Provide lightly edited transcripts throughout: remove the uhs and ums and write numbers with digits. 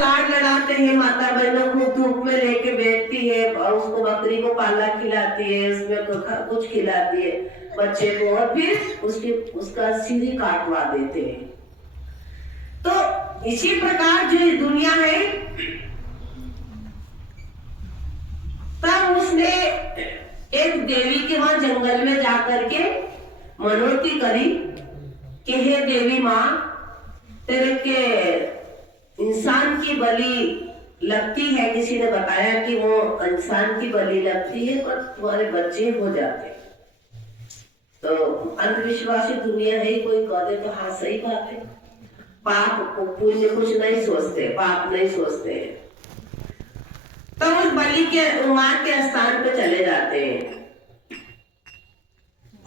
लाड लड़ाते हैं, माता बहनों को धूप में लेके बैठती है और उसको बकरी को पाला खिलाती है, उसमें कुछ खिलाती है बच्चे को, और फिर उसका सिर ही काटवा देते हैं। तो इसी प्रकार जो दुनिया है, तब उसने एक देवी के वहां जंगल में जाकर के मनोती करी कि हे देवी माँ, तेरे के इंसान की बलि लगती है। किसी ने बताया कि वो इंसान की बलि लगती है पर तुम्हारे बच्चे हो जाते। तो अंधविश्वासी दुनिया है, कोई कह दे तो हाँ सही बात है, पाप पुण्य कुछ नहीं सोचते, पाप नहीं सोचते हैं। तो उस बलि के मां के स्थान पे चले जाते हैं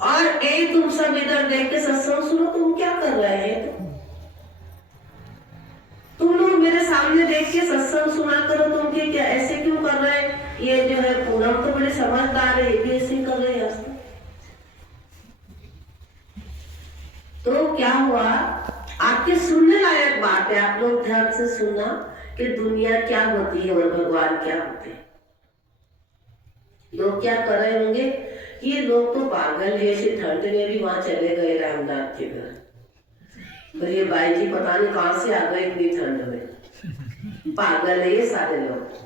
और तुम सब इधर देख के सत्संग सुनो, तुम क्या कर रहे हैं? तुम लोग मेरे सामने देख के सत्संग सुना करो, तुम क्या ऐसे क्यों कर रहे हैं? ये जो है पूनम तो बड़े समझदार है, ये भी ऐसे कर रहे हैं। तो क्या हुआ, आपके सुनने लायक बात है, आप लोग ध्यान से सुनना कि दुनिया क्या होती है और भगवान क्या होते हैं। लोग क्या कर रहे होंगे, ये लोग तो पागल है, ऐसे ठंड में भी वहां चले गए रामनाथ के घर, तो ये बाई जी पता नहीं कहां से आ गए इतनी ठंड में, पागल है ये सारे लोग।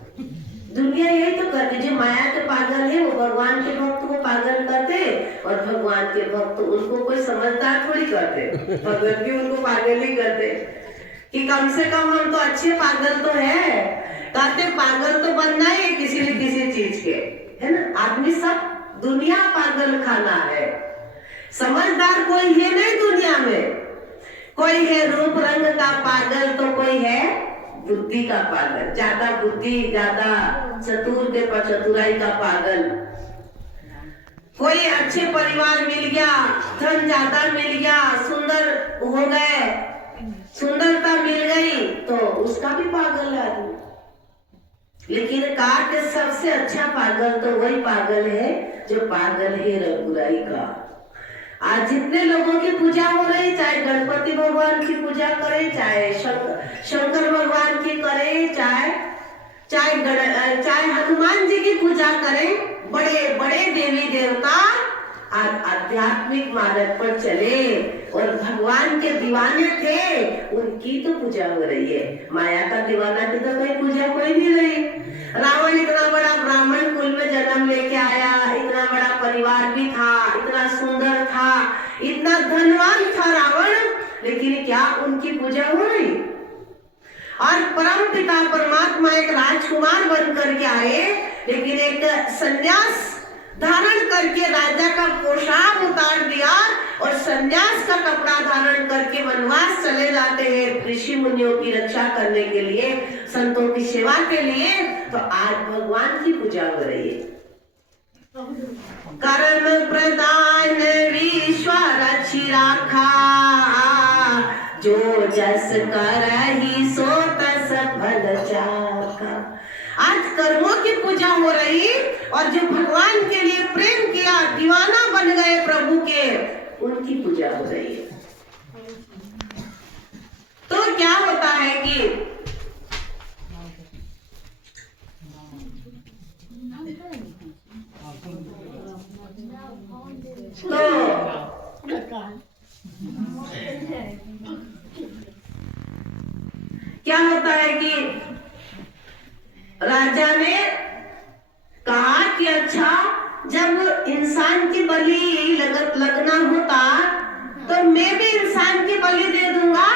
दुनिया यही तो करती, जो माया के पागल है वो भगवान के भक्त को पागल करते, और भगवान के भक्त उनको कोई समझदार थोड़ी करते, भगत भी उनको पागल ही करते कि कम से कम हम तो अच्छे पागल तो है। कहते पागल तो बनना है किसी न किसी चीज के, है ना। आदमी सब दुनिया पागल खाना है, समझदार कोई है नहीं दुनिया में। कोई है रूप रंग का पागल तो कोई है बुद्धि का पागल, ज्यादा बुद्धि ज्यादा चतुर के पर चतुराई का पागल। कोई अच्छे परिवार मिल गया, धन ज्यादा मिल गया, सुंदर हो गए, सुंदरता मिल गई तो उसका भी पागल आदमी। लेकिन कहा कि सबसे अच्छा पागल तो वही पागल है जो पागल है रघुराई का। आज जितने लोगों की पूजा हो रही, चाहे गणपति भगवान की पूजा करे, चाहे शंकर भगवान की करे, चाहे हनुमान जी की पूजा करें, बड़े बड़े देवी देवता आध्यात्मिक मार्ग पर चले और भगवान के दीवाने थे, उनकी तो पूजा हो रही है। माया का दीवाना की तो कोई पूजा कोई नहीं रही। रावण इतना बड़ा ब्राह्मण कुल में जन्म लेके आया, इतना बड़ा परिवार भी था, इतना सुंदर था, इतना धनवान था रावण, लेकिन क्या उनकी पूजा हो रही? और परम पिता परमात्मा एक राजकुमार बन करके आए, लेकिन एक सन्यास धारण करके राजा का पोशाक उतार दिया और सन्यास का कपड़ा धारण करके वनवास चले जाते हैं ऋषि मुनियों की रक्षा करने के लिए, संतों की सेवा के लिए। तो आज भगवान की पूजा हो रही है। कर्म प्रदान ईश्वर राखा, जो जस करहि सो तस फल चाखा। आज कर्मों की पूजा हो रही और जो भगवान के लिए प्रेम किया, दीवाना बन गए प्रभु के, उनकी पूजा हो रही है। तो क्या होता है कि क्या होता है कि राजा ने कहा कि अच्छा, जब इंसान की बलि लगना होता तो मैं भी इंसान की बलि दे दूंगा,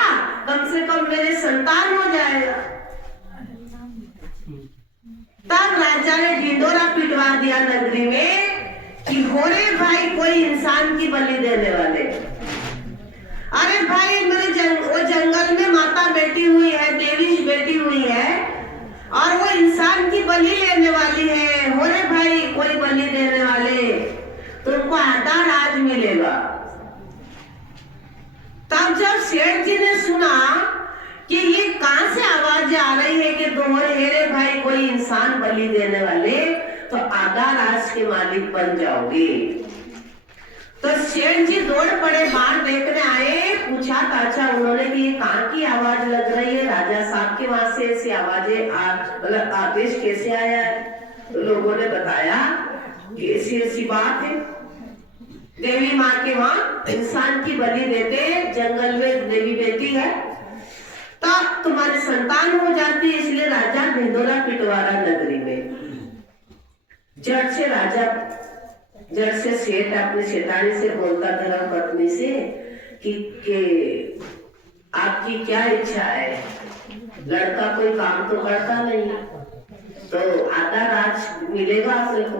कम से कम मेरे संतान हो जाएगा। तब राजा ने ढिंडोरा पिटवा दिया नगरी में कि हो रे भाई, कोई इंसान की बलि देने वाले। अरे भाई, मेरे वो जंगल में माता बैठी हुई है, देवी बैठी हुई है और वो इंसान की बलि लेने वाली है। हो रे भाई, कोई बलि देने वाले, तुमको आधा राज मिलेगा। तब जब सेठ जी ने सुना कि ये कहां से आवाज आ रही है कि दोहरे भाई कोई इंसान बलि देने वाले, तो आधा राज के मालिक बन जाओगे। तो सेठ जी दौड़ पड़े, बाहर देखने आए, पूछा ताचा उन्होंने कि ये कहाँ की आवाज लग रही है, राजा साहब के वहां से ऐसी आवाजें मतलब आदेश कैसे आया है। तो लोगों ने बताया कि ऐसी ऐसी बात है, देवी माँ के वहां इंसान की बलि देते, जंगल में देवी बेटी है, तब तुम्हारी संतान हो जाती है, इसलिए राजा भिंडोरा पिटवारा नगरी में जड़ से सेठ अपनी सेठानी से बोलता धर्म पत्नी से कि आपकी क्या इच्छा है, लड़का कोई काम तो करता नहीं, तो आधा राज मिलेगा अपने को,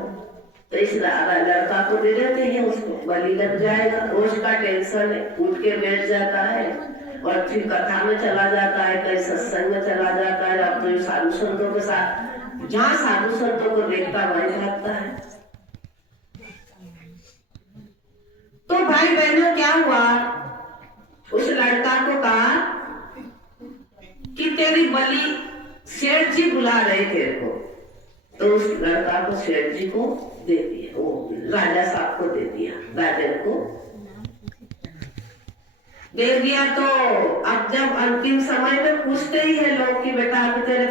तो इस लड़का को दे देते हैं, उसको बलि लग जाएगा। रोज का टेंशन है, उठ के बैठ जाता है और फिर कथा में चला जाता है, कहीं सत्संग में चला जाता है, अपने साधु संतों के साथ, जहाँ साधु संतों को देखता वहीं भागता है। तो भाई बहनों क्या हुआ, उस लड़का को कहा कि तेरी बलि सेठ जी बुला रहे तेरे को, तो उस लड़का को सेठ जी को दे दिया, वो राजा साहब को दे दिया, राजा को दे दिया। तो अब जब अंतिम समय में पूछते ही है लोग कि बेटा अभी तेरे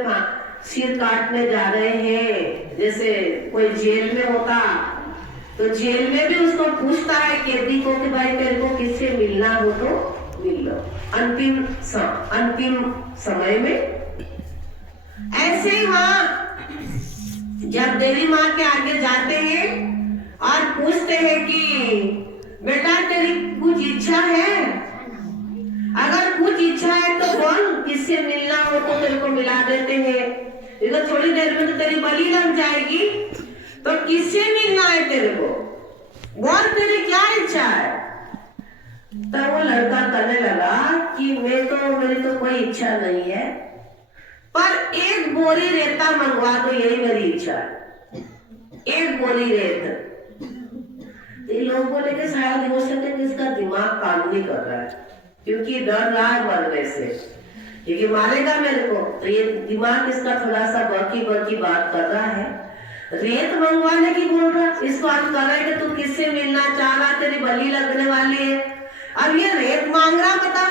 सिर काटने जा रहे हैं, जैसे कोई जेल में होता तो जेल में भी उसको पूछता है कैदी को कि भाई तेरे को किससे मिलना हो तो मिल लो, अंतिम समय में। ऐसे ही वहां जब देवी माँ के आगे जाते हैं और पूछते हैं कि बेटा तेरी कुछ इच्छा है, अगर कुछ इच्छा है तो बोल, किससे मिलना हो तो तेरे को मिला देते हैं, इधर थोड़ी देर में तो तेरी बलि लग जाएगी, तो किससे मिलना है तेरे को, बोल तेरी क्या इच्छा है। तब वो लड़का कहने लगा कि मेरी तो कोई इच्छा नहीं है, पर एक बोरी रेता मंगवा दो, यही मेरी इच्छा है, एक बोरी रेत। तो लोग बोले कि शायद हो सके कि इसका दिमाग काम नहीं कर रहा है, क्योंकि डर रहा है मरने से, क्योंकि मारेगा मेरे को, तो ये दिमाग इसका थोड़ा सा बकी बात कर रहा है, रेत मंगवाने की बोल रहा। इसको हम कर रहे कि तू किससे मिलना चाह रहा, तेरी बलि लगने वाली है, अब ये रेत मांग रहा, बता।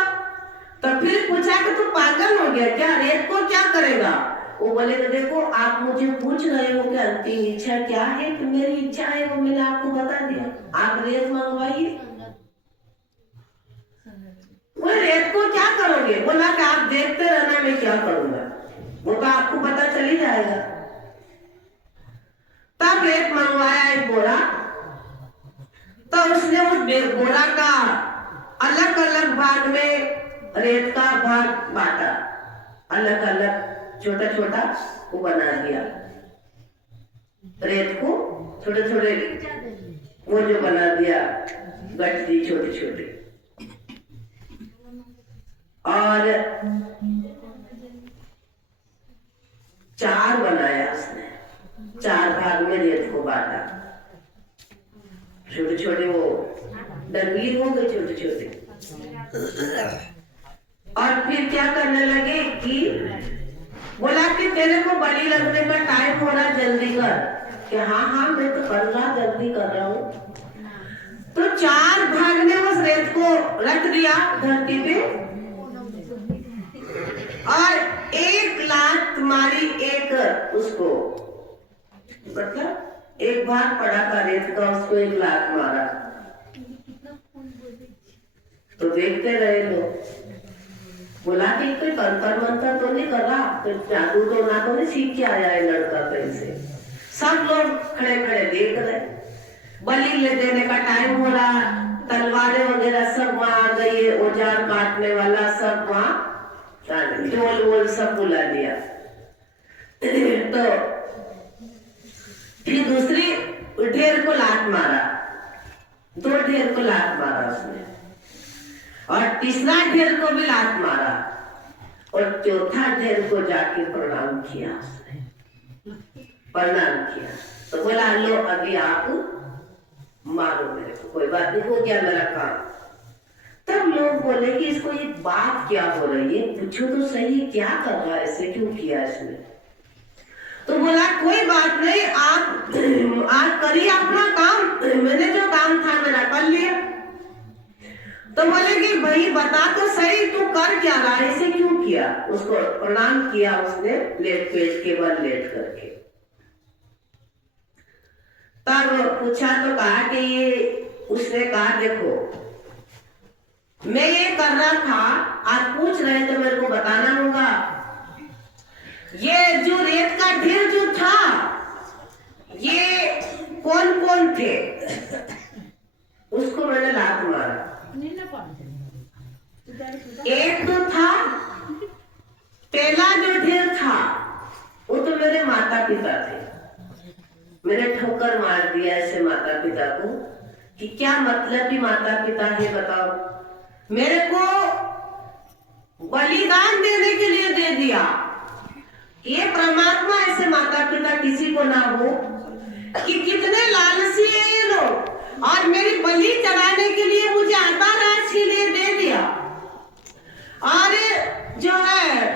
तो फिर पूछा कि तू पागल हो गया क्या, रेत को क्या करेगा। वो बोले कि देखो आप मुझे पूछ रहे हो कि अंतिम इच्छा क्या है, तो मेरी इच्छा है वो मैंने आपको बता दिया, आप रेत मंगवाइए। वो रेत को क्या करोगे, बोला कि आप देखते रहना मैं क्या करूंगा, वो तो आपको पता चल ही जाएगा। तब रेत मंगवाया एक बोरा, तो उसने उस बोरा का अलग अलग भाग में रेत का भाग बांटा, अलग अलग छोटा छोटा वो बना दिया, रेत को छोटे छोटे वो जो बना दिया, गठरी छोटी छोटी, और 4 बनाया उसने, 4 भाग में रेत को बांटा, छोटे छोटे वो डंगली हो गए छोटे छोटे। और फिर क्या करने लगे कि बोला कि तेरे को बलि लगने का टाइम हो रहा, जल्दी कर, कि हाँ मैं तो कर रहा, जल्दी कर रहा हूँ। तो 4 भाग में उस रेत को रख दिया धरती पे, और 1 लात मारी, एक उसको मतलब एक भाग पड़ा था रेत का, उसको 1 लात मारा। तो देखते रहे लोग, बोला कि कोई तंत्र मंत्र तो नहीं कर रहा, तो जादू तो ना तो नहीं सीख के आया है लड़का कहीं से। सब लोग खड़े खड़े देख रहे, बलि ले देने का टाइम हो रहा, तलवारें वगैरह सब वहां आ गई है, औजार काटने वाला सब वहां, ढोल वोल सब बुला लिया। तो फिर दूसरी ढेर को लात मारा, 2 ढेर को लात मारा उसने, और तीसरा ढेर को भी लात मारा, और चौथा ढेर को जाके प्रणाम किया उसने, प्रणाम किया। तो बोला लो अभी आप मारो मेरे को, कोई बात नहीं, हो गया मेरा काम। तब लोग बोले कि इसको ये बात क्या हो रही है, पूछो तो सही क्या कर रहा है, ऐसे क्यों किया इसने। तो बोला कोई बात नहीं, आप करिए अपना काम, मैंने जो काम था मेरा कर लिया। तो बोले कि भाई बता तो सही तू कर क्या रहा है, ऐसे क्यों किया। उसको प्रणाम किया उसने, लेट पेट के बल लेट करके। तब पूछा तो कहा कि ये, उसने कहा देखो मैं ये कर रहा था, आज पूछ रहे तो मेरे को बताना होगा। ये जो रेत का ढेर जो था ये कौन कौन थे, उसको मैंने लात मारा। एक तो था, पहला जो ढेर था वो तो मेरे माता पिता थे। मैंने ठोकर मार दिया ऐसे माता पिता को कि क्या मतलब भी माता पिता है बताओ। मेरे को बलिदान देने के लिए दे दिया। ये परमात्मा ऐसे माता पिता किसी को ना हो कि कितने लालची है ये लोग, और मेरी बलि चढ़ाने के लिए मुझे आधा राज के लिए दे दिया। और जो है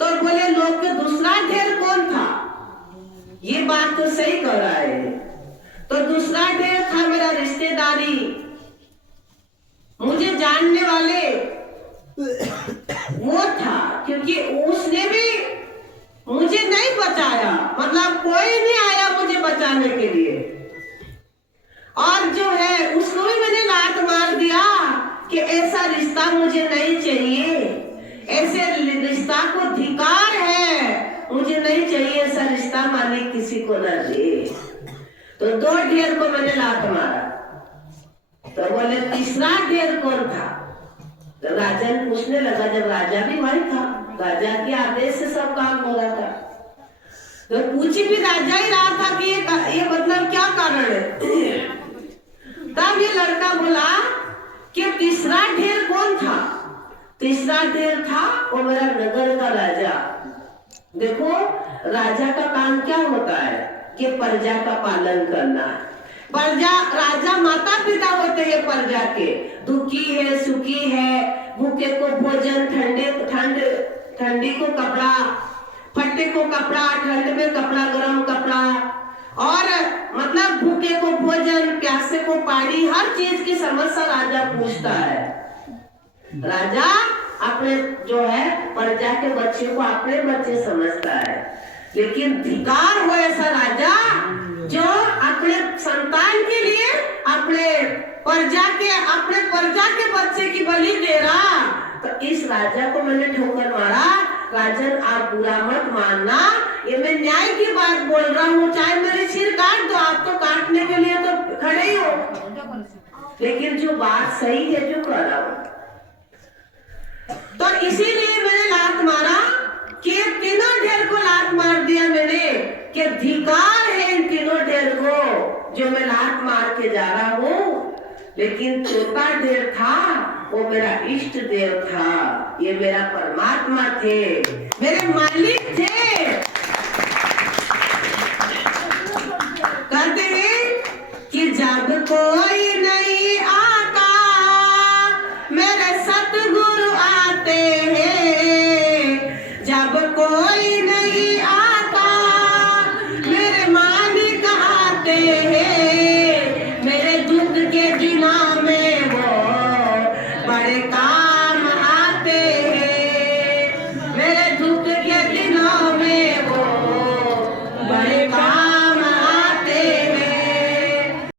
तो बोले लोग के दूसरा ढेर कौन था, ये बात तो सही कर रहा है। तो दूसरा ढेर था मेरा रिश्तेदारी, मुझे जानने वाले वो था, क्योंकि उसने भी मुझे नहीं बचाया, मतलब कोई नहीं आया मुझे बचाने के लिए। और जो है उसको भी मैंने लात मार दिया कि ऐसा रिश्ता मुझे नहीं चाहिए, ऐसे रिश्ता को धिक्कार है, मुझे नहीं चाहिए ऐसा रिश्ता, मालिक किसी को न दे। तो दो ढेर को मैंने लात मारा। तो बोले तीसरा ढेर कौन था। तो राजा ने पूछने लगा, जब राजा भी वही था, राजा के आदेश से सब काम हो रहा था। तो पूछी भी राजा ही रहा था कि ये मतलब क्या कारण है। तब ये लड़का बोला कि तीसरा ढेर कौन था। तीसरा ढेर था वो मेरा नगर का राजा। देखो राजा का काम क्या होता है कि प्रजा का पालन करना। प्रजा, राजा माता पिता होते हैं प्रजा के, दुखी है सुखी है, भूखे को भोजन, ठंडी को कपड़ा, फट्टे को कपड़ा, ठंड में कपड़ा, गरम कपड़ा, और मतलब भूखे को भोजन, प्यासे को पानी, हर चीज की समस्या राजा पूछता है। राजा अपने जो है प्रजा के बच्चे को अपने बच्चे समझता है, लेकिन धिक्कार हो ऐसा राजा जो अपने संतान के लिए अपने प्रजा के बच्चे की बलि दे रहा। तो इस राजा को मैंने ठोकर मारा। राजन आप बुरा मत मानना, ये मैं न्याय की बात बोल रहा हूँ, चाहे मेरे सिर काट दो, आप तो काटने के लिए तो खड़े ही हो, लेकिन जो बात सही है जो कर रहा हूँ। तो इसीलिए मैंने लात मारा कि तीनों ढेर को लात मार दिया मैंने, कि धिक्कार है इन तीनों ढेर को जो मैं लात मार के जा रहा हूँ। लेकिन चौथा ढेर था वो मेरा इष्ट देव था, ये मेरा परमात्मा थे, मेरे मालिक थे।